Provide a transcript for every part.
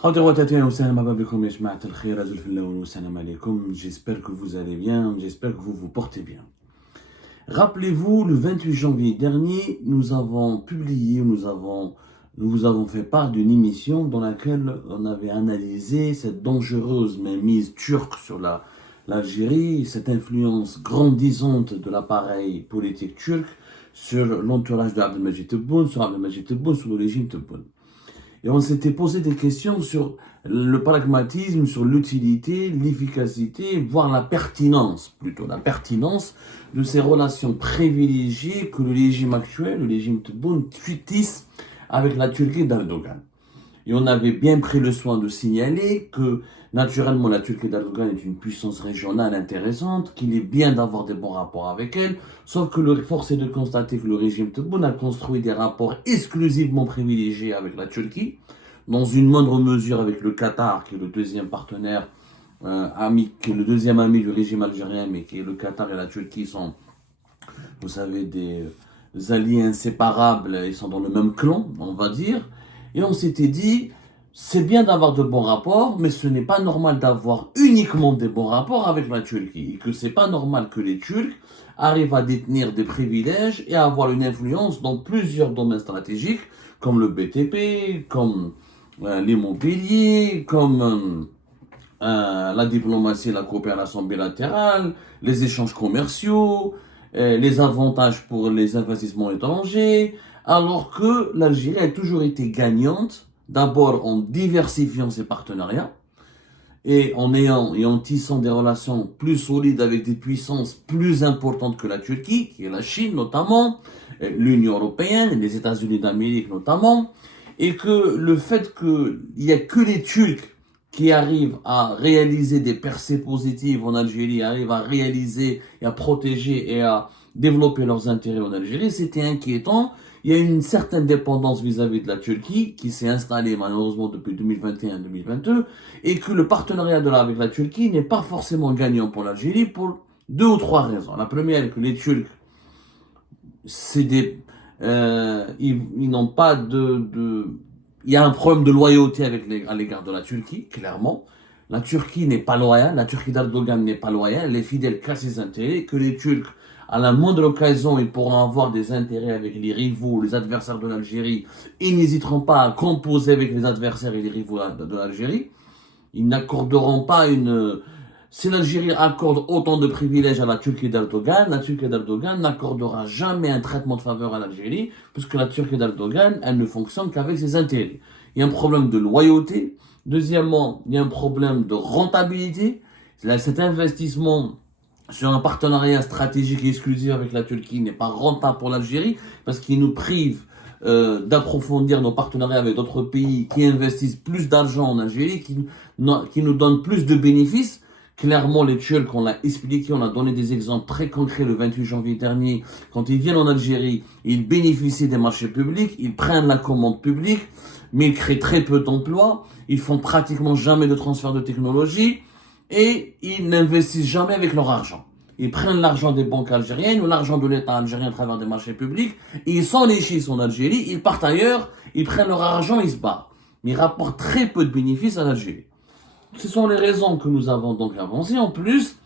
J'espère que vous allez bien, j'espère que vous vous portez bien. Rappelez-vous, le 28 janvier dernier, nous vous avons fait part d'une émission dans laquelle on avait analysé cette dangereuse mainmise turque sur l'Algérie, cette influence grandissante de l'appareil politique turc sur l'entourage d'Abdelmajid Tebboune, sur le régime Tebboune. Et on s'était posé des questions sur le pragmatisme, sur l'utilité, l'efficacité, voire la pertinence de ces relations privilégiées que le régime actuel, le régime Tebboune, tisse avec la Turquie d'Erdogan. Et on avait bien pris le soin de signaler que, naturellement, la Turquie d'Erdogan est une puissance régionale intéressante, qu'il est bien d'avoir des bons rapports avec elle, sauf que force est de constater que le régime Tebboune a construit des rapports exclusivement privilégiés avec la Turquie, dans une moindre mesure avec le Qatar, qui est le deuxième partenaire qui est le deuxième ami du régime algérien, mais qui est le Qatar et la Turquie sont, vous savez, des alliés inséparables, ils sont dans le même clan, on va dire. Et on s'était dit, c'est bien d'avoir de bons rapports, mais ce n'est pas normal d'avoir uniquement des bons rapports avec la Turquie. Et que c'est pas normal que les Turcs arrivent à détenir des privilèges et à avoir une influence dans plusieurs domaines stratégiques, comme le BTP, comme l'immobilier, comme la diplomatie et la coopération bilatérale, les échanges commerciaux, les avantages pour les investissements étrangers, alors que l'Algérie a toujours été gagnante, d'abord en diversifiant ses partenariats et en tissant des relations plus solides avec des puissances plus importantes que la Turquie, qui est la Chine notamment, l'Union européenne, les États-Unis d'Amérique notamment, et que le fait qu'il n'y a que les Turcs qui arrivent à réaliser des percées positives en Algérie, arrivent à réaliser et à protéger et à développer leurs intérêts en Algérie, c'était inquiétant. Il y a une certaine dépendance vis-à-vis de la Turquie qui s'est installée malheureusement depuis 2021-2022 et que le partenariat avec la Turquie n'est pas forcément gagnant pour l'Algérie pour deux ou trois raisons. La première est que les Turcs, ils n'ont pas il y a un problème de loyauté à l'égard de la Turquie, clairement. La Turquie n'est pas loyale, la Turquie d'Erdogan n'est pas loyale, elle est fidèle qu'à ses intérêts, que les Turcs, à la moindre occasion, ils pourront avoir des intérêts avec les rivaux, les adversaires de l'Algérie, ils n'hésiteront pas à composer avec les adversaires et les rivaux de l'Algérie. Ils n'accorderont pas Si l'Algérie accorde autant de privilèges à la Turquie d'Erdogan n'accordera jamais un traitement de faveur à l'Algérie, puisque la Turquie d'Erdogan, elle ne fonctionne qu'avec ses intérêts. Il y a un problème de loyauté. Deuxièmement, il y a un problème de rentabilité. Cet investissement sur un partenariat stratégique et exclusif avec la Turquie n'est pas rentable pour l'Algérie, parce qu'il nous prive d'approfondir nos partenariats avec d'autres pays qui investissent plus d'argent en Algérie, qui nous donnent plus de bénéfices. Clairement, les Turcs, on l'a expliqué, on a donné des exemples très concrets le 28 janvier dernier. Quand ils viennent en Algérie, ils bénéficient des marchés publics, ils prennent la commande publique, mais ils créent très peu d'emplois, ils font pratiquement jamais de transfert de technologie et ils n'investissent jamais avec leur argent. Ils prennent l'argent des banques algériennes ou l'argent de l'État algérien à travers des marchés publics, ils s'enrichissent en Algérie, ils partent ailleurs, ils prennent leur argent, ils se barrent. Mais ils rapportent très peu de bénéfices à l'Algérie. Ce sont les raisons que nous avons donc avancées, en plus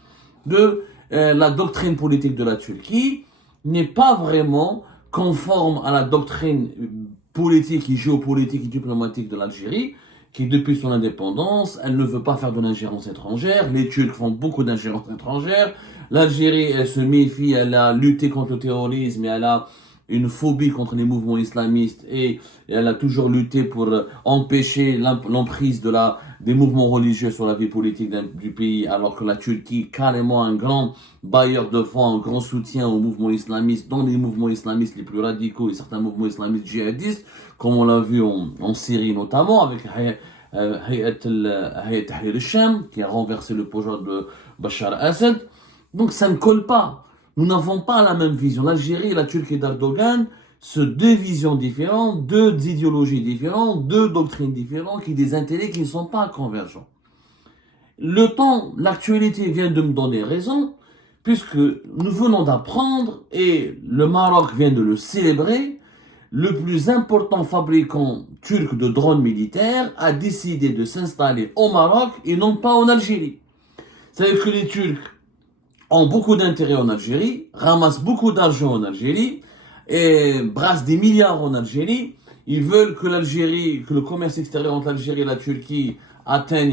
de la doctrine politique de la Turquie, n'est pas vraiment conforme à la doctrine politique et géopolitique et diplomatique de l'Algérie, qui depuis son indépendance, elle ne veut pas faire de l'ingérence étrangère, les Turcs font beaucoup d'ingérence étrangère, l'Algérie, elle se méfie, elle a lutté contre le terrorisme et elle a une phobie contre les mouvements islamistes et elle a toujours lutté pour empêcher l'emprise des mouvements religieux sur la vie politique du pays, alors que la Turquie, carrément un grand bailleur de fonds, un grand soutien aux mouvements islamistes, dont les mouvements islamistes les plus radicaux et certains mouvements islamistes djihadistes, comme on l'a vu en Syrie notamment, avec Hayat Tahrir al-Sham, qui a renversé le projet de Bachar al-Assad. Donc ça ne colle pas. Nous n'avons pas la même vision. L'Algérie et la Turquie d'Erdogan, c'est deux visions différentes, deux idéologies différentes, deux doctrines différentes, qui ont des intérêts qui ne sont pas convergents. L'actualité vient de me donner raison, puisque nous venons d'apprendre, et le Maroc vient de le célébrer, le plus important fabricant turc de drones militaires a décidé de s'installer au Maroc et non pas en Algérie. C'est-à-dire que les Turcs ont beaucoup d'intérêt en Algérie, ramassent beaucoup d'argent en Algérie et brassent des milliards en Algérie. Ils veulent que l'Algérie, que le commerce extérieur entre l'Algérie et la Turquie atteigne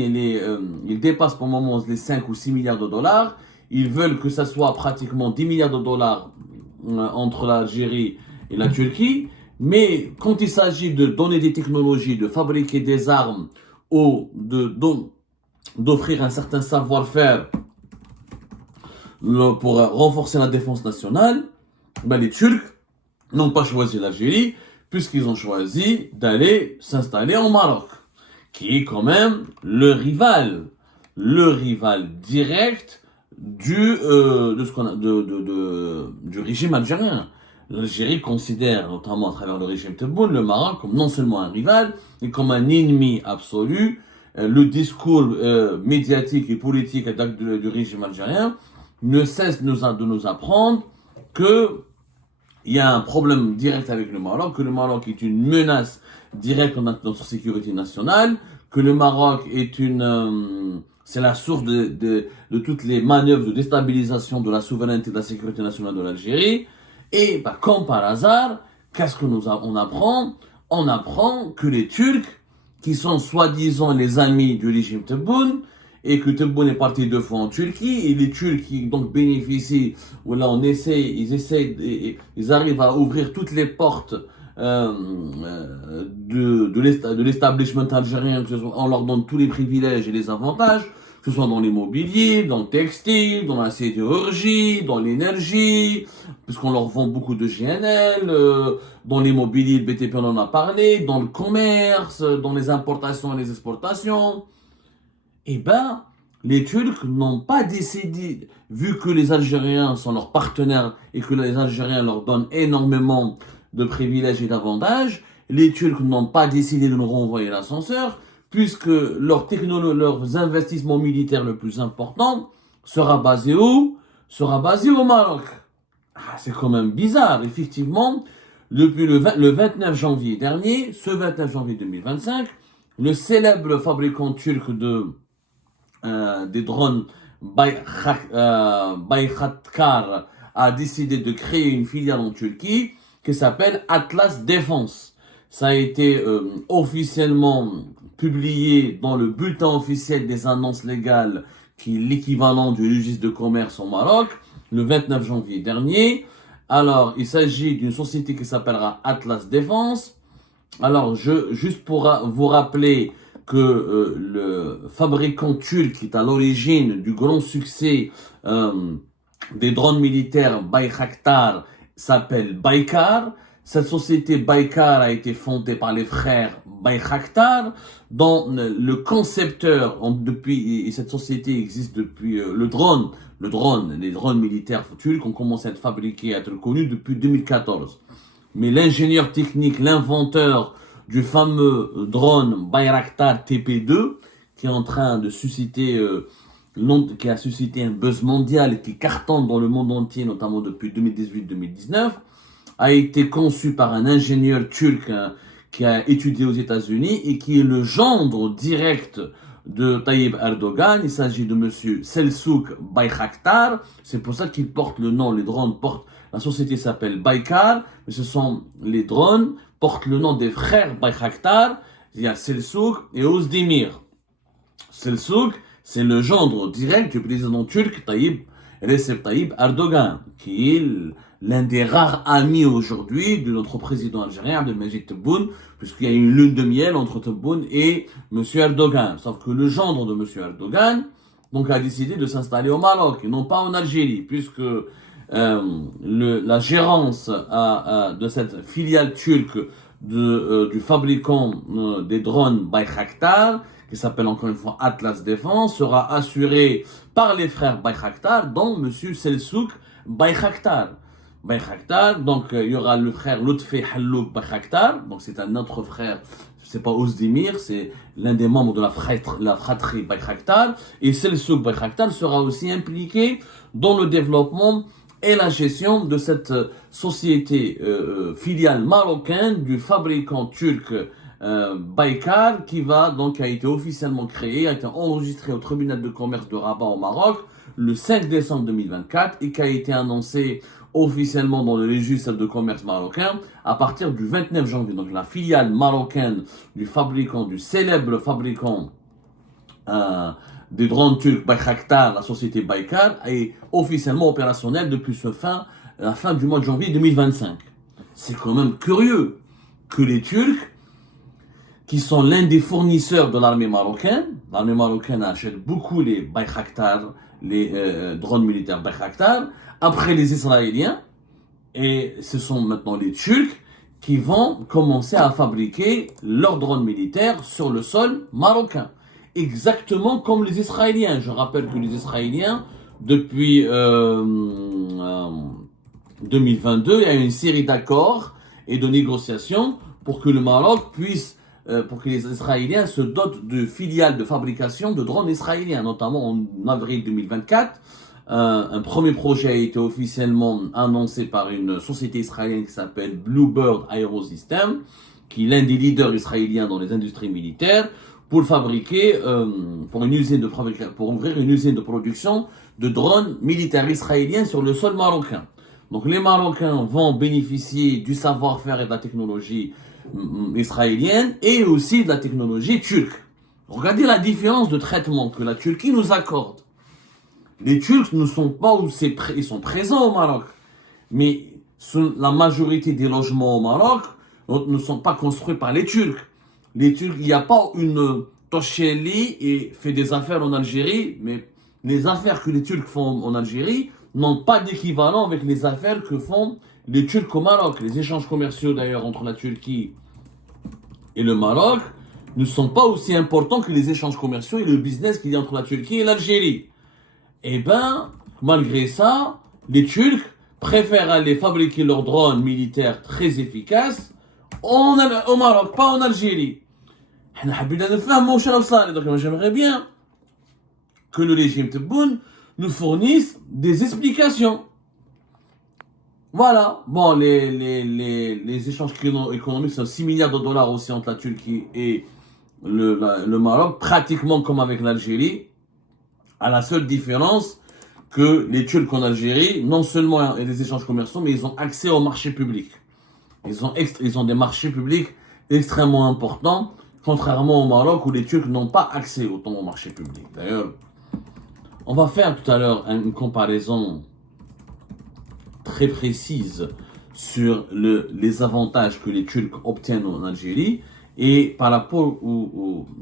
il dépasse pour le moment les 5 ou 6 milliards de dollars. Ils veulent que ça soit pratiquement 10 milliards de dollars entre l'Algérie et la Turquie. Mais quand il s'agit de donner des technologies, de fabriquer des armes ou d'offrir un certain savoir-faire pour renforcer la défense nationale, ben les Turcs n'ont pas choisi l'Algérie puisqu'ils ont choisi d'aller s'installer au Maroc, qui est quand même le rival direct du régime algérien. L'Algérie considère, notamment à travers le régime Tebboune, le Maroc comme non seulement un rival, mais comme un ennemi absolu. Le discours médiatique et politique du régime algérien ne cesse de nous apprendre que il y a un problème direct avec le Maroc, que le Maroc est une menace directe dans notre sécurité nationale, que le Maroc est c'est la source de toutes les manœuvres de déstabilisation de la souveraineté et de la sécurité nationale de l'Algérie. Et bah, comme par hasard, qu'est-ce que on apprend? On apprend que les Turcs, qui sont soi-disant les amis du régime Tebboune, et que Tebboune est parti 2 fois en Turquie, et les Turcs qui donc bénéficient, voilà, ils arrivent à ouvrir toutes les portes de l'establishment algérien, on leur donne tous les privilèges et les avantages, que ce soit dans l'immobilier, dans le textile, dans la sidérurgie, dans l'énergie, puisqu'on leur vend beaucoup de GNL, dans l'immobilier, le BTP on en a parlé, dans le commerce, dans les importations et les exportations. Eh ben, les Turcs n'ont pas décidé, vu que les Algériens sont leurs partenaires et que les Algériens leur donnent énormément de privilèges et d'avantages, les Turcs n'ont pas décidé de nous renvoyer l'ascenseur, puisque leurs investissements militaires le plus important sera basé où? Sera basé au Maroc. Ah, c'est quand même bizarre, effectivement. Depuis le 29 janvier dernier, ce 29 janvier 2025, le célèbre fabricant turc des drones Bayraktar a décidé de créer une filiale en Turquie qui s'appelle Atlas Défense. Ça a été officiellement publié dans le bulletin officiel des annonces légales, qui est l'équivalent du registre de commerce au Maroc, le 29 janvier dernier. Alors, il s'agit d'une société qui s'appellera Atlas Défense. Alors, juste pour vous rappeler que le fabricant turc qui est à l'origine du grand succès des drones militaires Bayraktar s'appelle Baykar. Cette société Baykar a été fondée par les frères Bayraktar, dont le concepteur, et cette société existe depuis les drones militaires turcs ont commencé à être fabriqués, à être connus depuis 2014. Mais l'ingénieur technique, l'inventeur du fameux drone Bayraktar TP2, qui est en train de susciter, qui a suscité un buzz mondial et qui cartonne dans le monde entier, notamment depuis 2018-2019, a été conçu par un ingénieur turc qui a étudié aux États-Unis et qui est le gendre direct de Tayyip Erdogan. Il s'agit de monsieur Selçuk Bayraktar. C'est pour ça qu'il porte le nom, les drones portent, la société s'appelle Baykar, mais ce sont les drones portent le nom des frères Bayraktar. Il y a Selçuk et Özdemir. Selçuk, c'est le gendre direct du président turc Recep Tayyip Erdogan, qui est l'un des rares amis aujourd'hui de notre président algérien Abdelmajid Tebboune, puisqu'il y a une lune de miel entre Tebboune et M. Erdogan. Sauf que le gendre de M. Erdogan donc, a décidé de s'installer au Maroc et non pas en Algérie, puisque la gérance de cette filiale turque du fabricant des drones Bayraktar, qui s'appelle encore une fois Atlas Défense, sera assurée par les frères Bayraktar, dont M. Selçuk Bayraktar. Donc il y aura le frère Lutfi Hallouk Bayraktar, donc c'est un autre frère, c'est pas Özdemir, c'est l'un des membres de la fratrie Bayraktar, et Selçuk Bayraktar sera aussi impliqué dans le développement et la gestion de cette société filiale marocaine du fabricant turc Baykar, qui a été officiellement créé, a été enregistré au tribunal de commerce de Rabat au Maroc le 5 décembre 2024 et qui a été annoncé officiellement dans le registre de commerce marocain à partir du 29 janvier. Donc la filiale marocaine du célèbre fabricant des drones turcs Bayraktar, la société Baykar, est officiellement opérationnelle depuis la fin du mois de janvier 2025. C'est quand même curieux que les Turcs, qui sont l'un des fournisseurs de l'armée marocaine achète beaucoup les Bayraktar, les drones militaires Bayraktar, après les Israéliens, et ce sont maintenant les Turcs qui vont commencer à fabriquer leurs drones militaires sur le sol marocain. Exactement comme les Israéliens. Je rappelle que les Israéliens, depuis 2022, il y a eu une série d'accords et de négociations pour que le Maroc pour que les Israéliens se dotent de filiales de fabrication de drones israéliens, notamment en avril 2024. Un premier projet a été officiellement annoncé par une société israélienne qui s'appelle Bluebird Aerosystem, qui est l'un des leaders israéliens dans les industries militaires, pour fabriquer, pour ouvrir une usine de production de drones militaires israéliens sur le sol marocain. Donc les Marocains vont bénéficier du savoir-faire et de la technologie israélienne et aussi de la technologie turque. Regardez la différence de traitement que la Turquie nous accorde. Les Turcs ne sont pas ils sont présents au Maroc, mais la majorité des logements au Maroc ne sont pas construits par les Turcs. Les Turcs, il n'y a pas une Tosheli et fait des affaires en Algérie, mais les affaires que les Turcs font en Algérie n'ont pas d'équivalent avec les affaires que font les Turcs au Maroc. Les échanges commerciaux d'ailleurs entre la Turquie et le Maroc ne sont pas aussi importants que les échanges commerciaux et le business qu'il y a entre la Turquie et l'Algérie. Eh ben, malgré ça, les Turcs préfèrent aller fabriquer leurs drones militaires très efficaces au Maroc, pas en Algérie. Donc j'aimerais bien que le régime Tebboune nous fournisse des explications. Voilà. Bon, les échanges économiques sont 6 milliards de dollars aussi entre la Turquie et le Maroc, pratiquement comme avec l'Algérie, à la seule différence que les Turcs en Algérie, non seulement il y a des échanges commerciaux, mais ils ont accès au marché public. Ils ont des marchés publics extrêmement importants, contrairement au Maroc où les Turcs n'ont pas accès autant au marché public. D'ailleurs, on va faire tout à l'heure une comparaison très précise sur les avantages que les Turcs obtiennent en Algérie et par rapport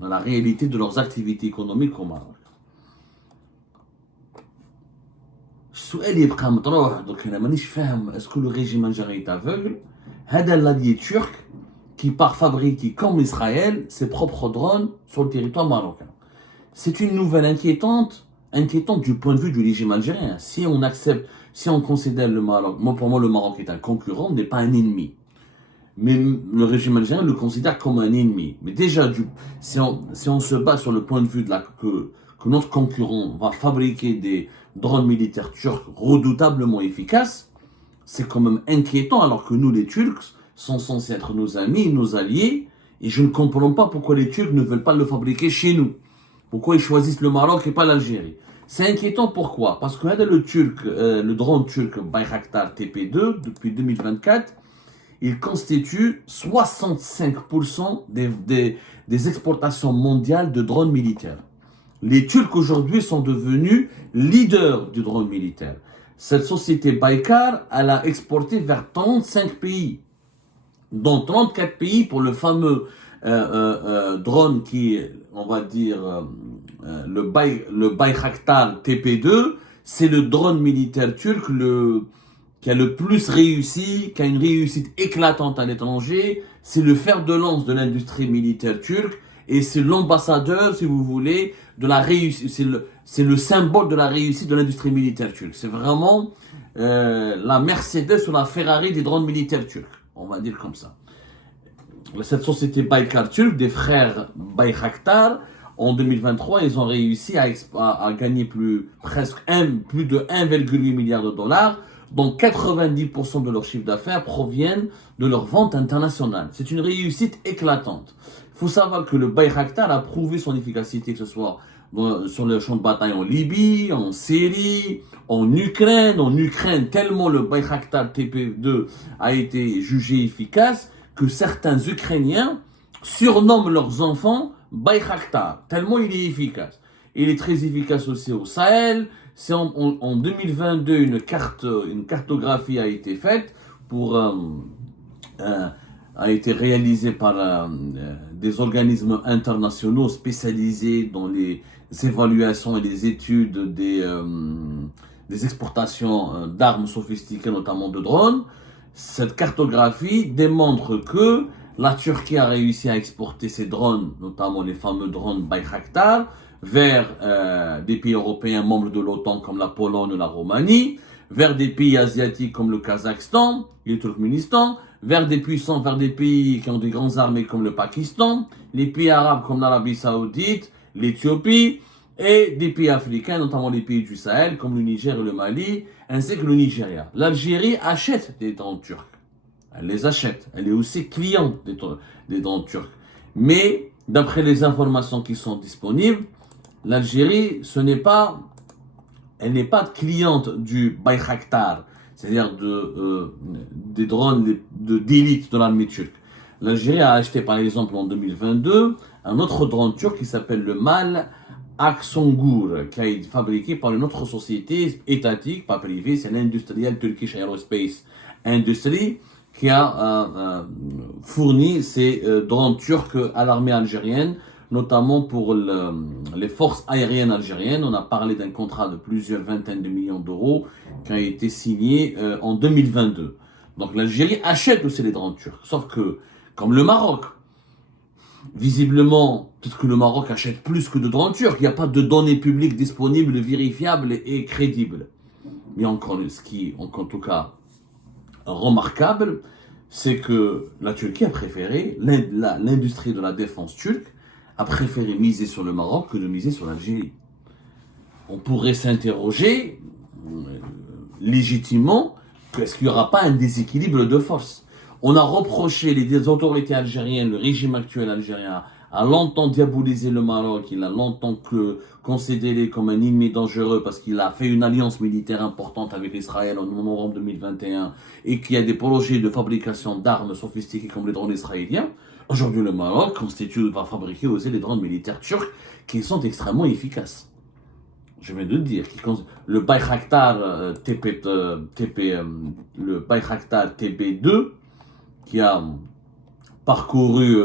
à la réalité de leurs activités économiques au Maroc. السؤال يبقى مطروح donc انا مانيش فاهم اسكو le régime algérien est aveugle. هذا l'allié turc qui part fabriquer comme Israël ses propres drones sur le territoire marocain. C'est une nouvelle inquiétante du point de vue du régime algérien. Si on considère le Maroc, pour moi le Maroc est un concurrent, n'est pas un ennemi. Mais le régime algérien le considère comme un ennemi. Mais déjà, si on se base sur le point de vue que notre concurrent va fabriquer des drones militaires turcs redoutablement efficaces, c'est quand même inquiétant alors que nous, les Turcs, sont censés être nos amis, nos alliés, et je ne comprends pas pourquoi les Turcs ne veulent pas le fabriquer chez nous. Pourquoi ils choisissent le Maroc et pas l'Algérie. C'est inquiétant pourquoi? Parce que le drone turc Bayraktar TP2, depuis 2024, il constitue 65% des exportations mondiales de drones militaires. Les Turcs aujourd'hui sont devenus leaders du drone militaire. Cette société Baykar, elle a exporté vers 35 pays, dont 34 pays pour le fameux drone qui est, on va dire, le Bayraktar TP2. C'est le drone militaire turc qui a le plus réussi, qui a une réussite éclatante à l'étranger. C'est le fer de lance de l'industrie militaire turque et c'est l'ambassadeur, si vous voulez, de la réussite. C'est le symbole de la réussite de l'industrie militaire turque. C'est vraiment la Mercedes ou la Ferrari des drones militaires turcs. On va dire comme ça. Cette société Baykar turque, des frères Bayraktar, en 2023, ils ont réussi à gagner plus de 1,8 milliard de dollars Donc 90% de leur chiffre d'affaires proviennent de leur vente internationale. C'est une réussite éclatante. Il faut savoir que le Bayraktar a prouvé son efficacité, que ce soit sur le champ de bataille en Libye, en Syrie, en Ukraine, tellement le Bayraktar TP2 a été jugé efficace que certains Ukrainiens surnomment leurs enfants Bayraktar, tellement il est efficace. Il est très efficace aussi au Sahel. C'est en 2022 une cartographie a été faite a été réalisée par des organismes internationaux spécialisés dans les évaluations et les études des exportations d'armes sophistiquées, notamment de drones. Cette cartographie démontre que la Turquie a réussi à exporter ses drones, notamment les fameux drones Bayraktar, vers des pays européens membres de l'OTAN comme la Pologne ou la Roumanie, vers des pays asiatiques comme le Kazakhstan et le Turkménistan, vers des pays qui ont des grandes armées comme le Pakistan, les pays arabes comme l'Arabie Saoudite, l'Éthiopie, et des pays africains, notamment les pays du Sahel comme le Niger et le Mali, ainsi que le Nigeria. L'Algérie achète des drones turcs. Elle les achète. Elle est aussi cliente des drones turcs. Mais, d'après les informations qui sont disponibles, l'Algérie, elle n'est pas cliente du Bayraktar, c'est-à-dire des drones d'élite de l'armée turque. L'Algérie a acheté par exemple en 2022 un autre drone turc qui s'appelle le MAL Aksungur, qui a été fabriqué par une autre société étatique, pas privée, c'est l'industriel Turkish Aerospace Industry, qui a fourni ces drones turcs à l'armée algérienne, notamment pour les forces aériennes algériennes. On a parlé d'un contrat de plusieurs vingtaines de millions d'euros qui a été signé en 2022. Donc l'Algérie achète aussi les drones turcs. Sauf que, comme le Maroc, visiblement, peut-être que le Maroc achète plus que de drones turcs. Il n'y a pas de données publiques disponibles, vérifiables et crédibles. Mais encore, ce qui est en tout cas remarquable, c'est que la Turquie a préféré, l'industrie de la défense turque a préféré miser sur le Maroc que de miser sur l'Algérie. On pourrait s'interroger légitimement est-ce qu'il n'y aura pas un déséquilibre de force. On a reproché les autorités algériennes, le régime actuel algérien a longtemps diabolisé le Maroc, il a longtemps considéré comme un ennemi dangereux parce qu'il a fait une alliance militaire importante avec Israël en novembre 2021 et qu'il y a des projets de fabrication d'armes sophistiquées comme les drones israéliens. Aujourd'hui, le Maroc va fabriquer aussi les drones militaires turcs qui sont extrêmement efficaces. Je viens de le dire, le Bayraktar le Bayraktar TB2 qui a parcouru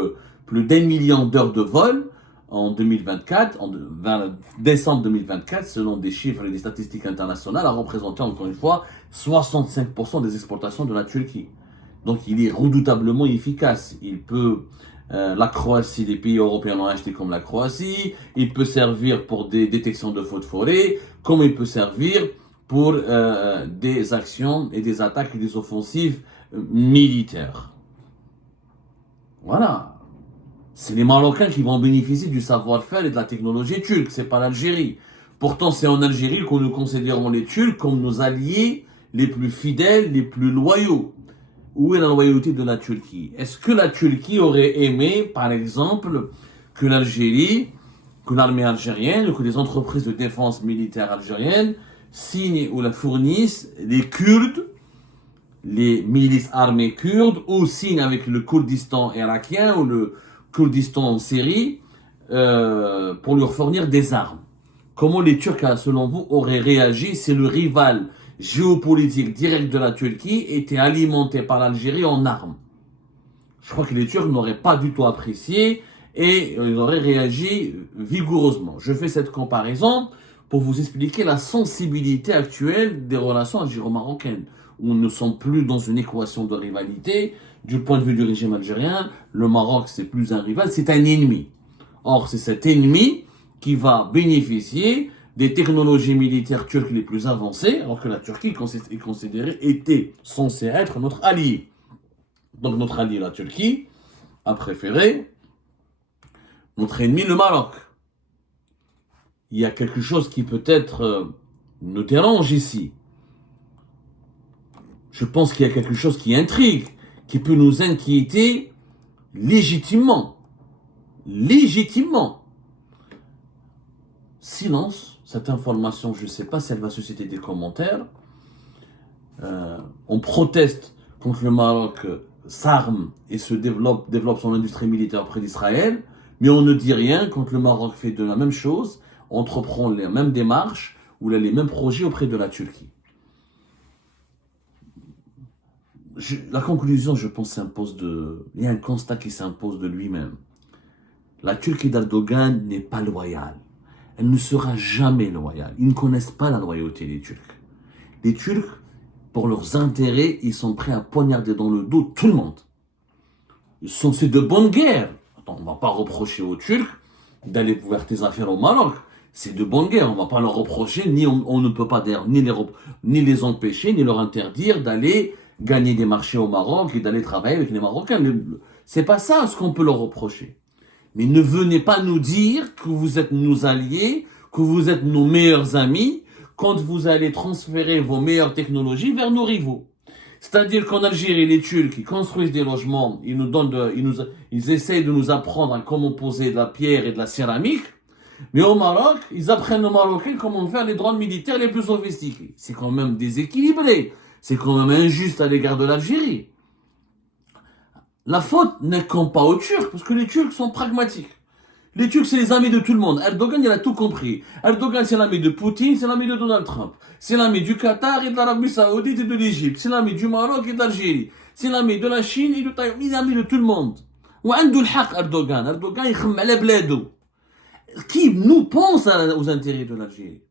plus d'1 million d'heures de vol en 2024, vers décembre 2024, selon des chiffres et des statistiques internationales, a représenté encore une fois 65% des exportations de la Turquie. Donc il est redoutablement efficace. Il peut, la Croatie, les pays européens l'ont acheté comme la Croatie, il peut servir pour des détections de feux de forêt, comme il peut servir pour des actions et des attaques et des offensives militaires. Voilà. C'est les Marocains qui vont bénéficier du savoir-faire et de la technologie turque, c'est pas l'Algérie. Pourtant, c'est en Algérie que nous considérons les Turcs comme nos alliés les plus fidèles, les plus loyaux. Où est la loyauté de la Turquie? Est-ce que la Turquie aurait aimé, par exemple, que l'Algérie, que l'armée algérienne, ou que les entreprises de défense militaire algériennes signent ou la fournissent les Kurdes, les milices armées kurdes, ou signent avec le Kurdistan irakien ou le Kurdistan en Syrie pour leur fournir des armes? Comment les Turcs, selon vous, auraient réagi si le rival géopolitique direct de la Turquie était alimenté par l'Algérie en armes? Je crois que les Turcs n'auraient pas du tout apprécié et ils auraient réagi vigoureusement. Je fais cette comparaison pour vous expliquer la sensibilité actuelle des relations algéro-marocaines, où nous ne sommes plus dans une équation de rivalité. Du point de vue du régime algérien, le Maroc, c'est plus un rival, c'est un ennemi. Or, c'est cet ennemi qui va bénéficier des technologies militaires turques les plus avancées, alors que la Turquie était censée être notre allié. Donc notre allié, la Turquie, a préféré notre ennemi, le Maroc. Il y a quelque chose qui peut-être nous dérange ici. je pense qu'il y a quelque chose qui intrigue, qui peut nous inquiéter légitimement. Légitimement. Silence, cette information, je ne sais pas si elle va susciter des commentaires. On proteste contre le Maroc s'arme et se développe son industrie militaire auprès d'Israël, mais on ne dit rien quand le Maroc fait de la même chose, entreprend les mêmes démarches ou les mêmes projets auprès de la Turquie. La conclusion, je pense, il y a un constat qui s'impose de lui-même. La Turquie d'Erdogan n'est pas loyale. Elle ne sera jamais loyale. Ils ne connaissent pas la loyauté, les Turcs. Les Turcs, pour leurs intérêts, ils sont prêts à poignarder dans le dos tout le monde. C'est de bonne guerre. Attends, on ne va pas reprocher aux Turcs d'aller faire tes affaires au Maroc. C'est de bonne guerre. On ne va pas leur reprocher, ni on ne peut pas ni les empêcher, ni leur interdire d'aller gagner des marchés au Maroc et d'aller travailler avec les Marocains. C'est pas ça ce qu'on peut leur reprocher. Mais ne venez pas nous dire que vous êtes nos alliés, que vous êtes nos meilleurs amis, quand vous allez transférer vos meilleures technologies vers nos rivaux. C'est-à-dire qu'en Algérie, les Turcs, ils construisent des logements, ils essayent de nous apprendre à comment poser de la pierre et de la céramique, mais au Maroc, ils apprennent aux Marocains comment faire les drones militaires les plus sophistiqués. C'est quand même déséquilibré, c'est quand même injuste à l'égard de l'Algérie. La faute n'incombe pas aux Turcs, parce que les Turcs sont pragmatiques. Les Turcs, c'est les amis de tout le monde. Erdogan, il a tout compris. Erdogan, c'est l'ami de Poutine, c'est l'ami de Donald Trump. C'est l'ami du Qatar et de l'Arabie Saoudite et de l'Égypte. C'est l'ami du Maroc et de l'Algérie. C'est l'ami de la Chine et de Taïwan. Il est l'ami de tout le monde. وعنده الحق Erdogan. Erdogan, il خم على بلاده. Qui nous pense aux intérêts de l'Algérie?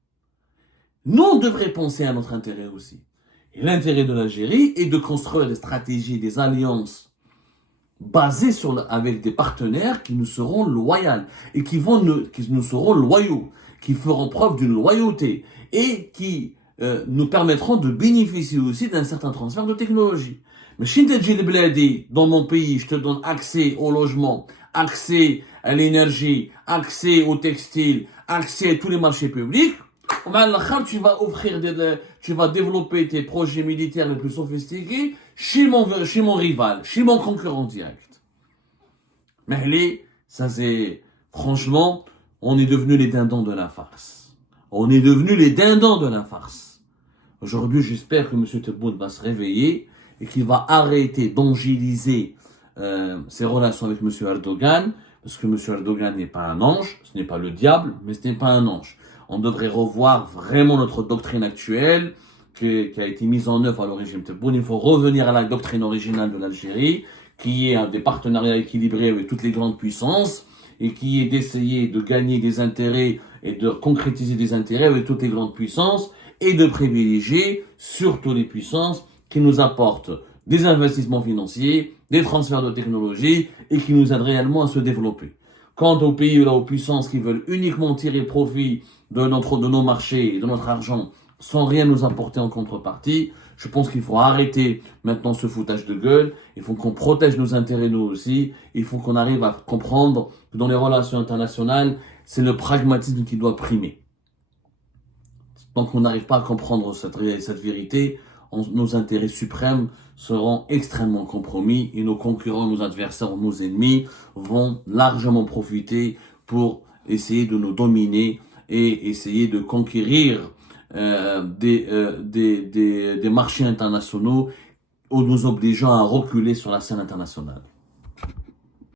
Nous, on devrait penser à notre intérêt aussi. Et l'intérêt de l'Algérie est de construire des stratégies, des alliances basées avec des partenaires qui nous seront loyaux et qui nous seront loyaux, qui feront preuve d'une loyauté et qui nous permettront de bénéficier aussi d'un certain transfert de technologie. Mais si tu dis le dans mon pays, je te donne accès au logement, accès à l'énergie, accès au textile, accès à tous les marchés publics, tu vas développer tes projets militaires les plus sophistiqués chez mon rival, chez mon concurrent direct. Mais ça c'est, franchement, on est devenus les dindons de la farce. On est devenus les dindons de la farce. Aujourd'hui, j'espère que M. Tebboune va se réveiller et qu'il va arrêter d'angéliser ses relations avec M. Erdogan, parce que M. Erdogan n'est pas un ange, ce n'est pas le diable, mais ce n'est pas un ange. On devrait revoir vraiment notre doctrine actuelle qui a été mise en œuvre à l'origine Tebboune. Il faut revenir à la doctrine originale de l'Algérie, qui est des partenariats équilibrés avec toutes les grandes puissances et qui est d'essayer de gagner des intérêts et de concrétiser des intérêts avec toutes les grandes puissances et de privilégier surtout les puissances qui nous apportent des investissements financiers, des transferts de technologie et qui nous aident réellement à se développer. Quant aux pays ou aux puissances qui veulent uniquement tirer profit de nos marchés et de notre argent sans rien nous apporter en contrepartie, je pense qu'il faut arrêter maintenant ce foutage de gueule. Il faut qu'on protège nos intérêts nous aussi. Il faut qu'on arrive à comprendre que dans les relations internationales, c'est le pragmatisme qui doit primer. Tant qu'on n'arrive pas à comprendre cette vérité, nos intérêts suprêmes seront extrêmement compromis et nos concurrents, nos adversaires, nos ennemis vont largement profiter pour essayer de nous dominer et essayer de conquérir des marchés internationaux en nous obligeant à reculer sur la scène internationale.